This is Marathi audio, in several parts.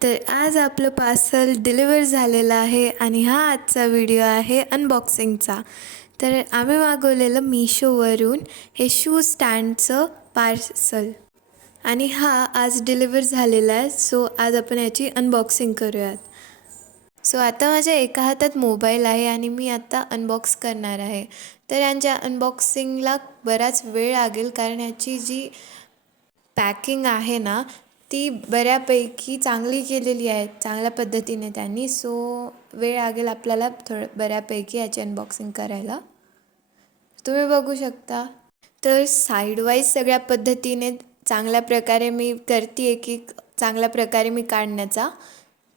तर आज आपलं पार्सल डिलिव्हर झालेलं आहे आणि हा आजचा व्हिडिओ आहे अनबॉक्सिंगचा. तर आम्ही मागवलेलं मीशोवरून हे शू स्टँडचं पार्सल आणि हा आज डिलिव्हर झालेला आहे. सो आज आपण याची अनबॉक्सिंग करूयात. सो आता माझ्या एका हातात मोबाईल आहे आणि मी आता अनबॉक्स करणार आहे. तर यांच्या अनबॉक्सिंगला बराच वेळ लागेल कारण याची जी पॅकिंग आहे ना ती बऱ्यापैकी चांगली केलेली आहे, चांगल्या पद्धतीने त्यांनी. सो वेळ लागेल आपल्याला बऱ्यापैकी याची अनबॉक्सिंग करायला. तुम्ही बघू शकता. तर साईडवाईज सगळ्या पद्धतीने चांगल्या प्रकारे मी करते आहे की चांगल्या प्रकारे मी काढण्याचा.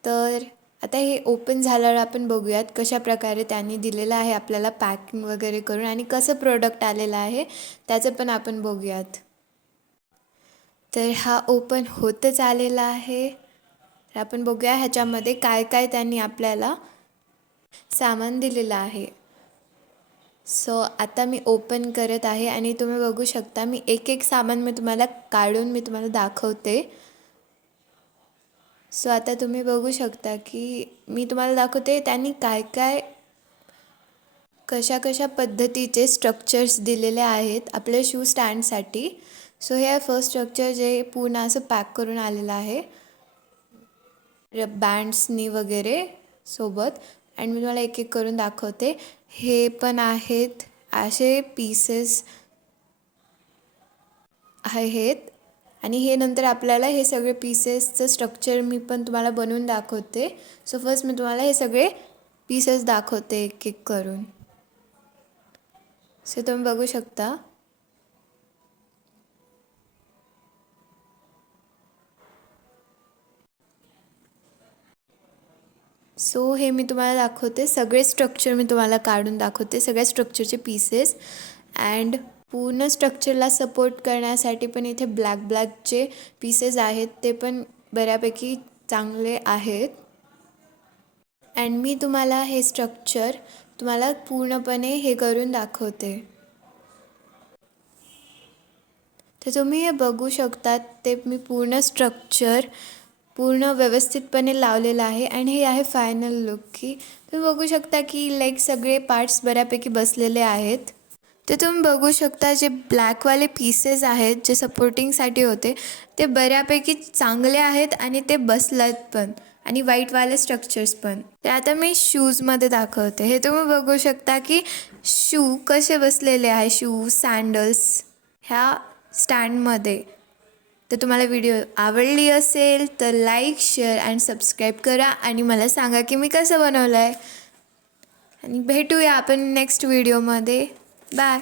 तर आता हे ओपन झाल्यावर आपण बघूयात कशा प्रकारे त्यांनी दिलेलं आहे आपल्याला पॅकिंग वगैरे करून आणि कसं प्रोडक्ट आलेलं आहे त्याचं पण आपण बघूयात. तर हा ओपन होतच आलेला आहे. तर आपण बघूया ह्याच्यामध्ये काय काय त्यांनी आपल्याला सामान दिलेलं आहे. सो आता मी ओपन करत आहे आणि तुम्ही बघू शकता मी एक एक सामान मी तुम्हाला काढून मी तुम्हाला दाखवते. सो आता तुम्ही बघू शकता की मी तुम्हाला दाखवते त्यांनी काय काय कशा कशा पद्धतीचे स्ट्रक्चर्स दिलेले आहेत आपल्या शू स्टँडसाठी. सो हे फर्स्ट स्ट्रक्चर जे पूर्ण असं पॅक करून आलेलं आहे बँड्सनी वगैरे सोबत. आणि मी तुम्हाला एक एक करून दाखवते. हे पण आहेत असे पीसेस आहेत आणि हे नंतर आपल्याला हे सगळे पीसेसचं स्ट्रक्चर मी पण तुम्हाला बनवून दाखवते. सो फर्स्ट मी तुम्हाला हे सगळे पीसेस दाखवते एक एक करून. सो तुम्ही बघू शकता. सो हे मी तुम्हाला दाखवते सगळे स्ट्रक्चर मी तुम्हाला काढून दाखवते सगळ्या स्ट्रक्चरचे पीसेस. अँड पूर्ण स्ट्रक्चरला सपोर्ट करण्यासाठी पण इथे ब्लॅकचे पीसेस आहेत ते पण बऱ्यापैकी चांगले आहेत. अँड मी तुम्हाला हे स्ट्रक्चर तुम्हाला पूर्णपणे हे करून दाखवते. तर तुम्ही हे बघू शकता ते मी पूर्ण स्ट्रक्चर पूर्ण व्यवस्थितपणे लावलेलं आहे आणि हे आहे फायनल लुक. की तुम्ही बघू शकता की सगळे पार्ट्स बऱ्यापैकी बसलेले आहेत. ते तुम्ही बघू शकता जे ब्लॅकवाले पीसेस आहेत जे सपोर्टिंगसाठी होते ते बऱ्यापैकी चांगले आहेत आणि ते बसलात पण आणि व्हाईटवाले स्ट्रक्चर्स पण. तर आता मी शूजमध्ये दाखवते. हे तुम्ही बघू शकता की शू कसे बसलेले आहे शू सँडल्स ह्या स्टँडमध्ये. तर तुम्हाला व्हिडिओ आवडली असेल तर लाईक शेअर अँड सबस्क्राईब करा आणि मला सांगा की मी कसं बनवलं आहे. आणि भेटूया आपण नेक्स्ट व्हिडिओमध्ये. बाय.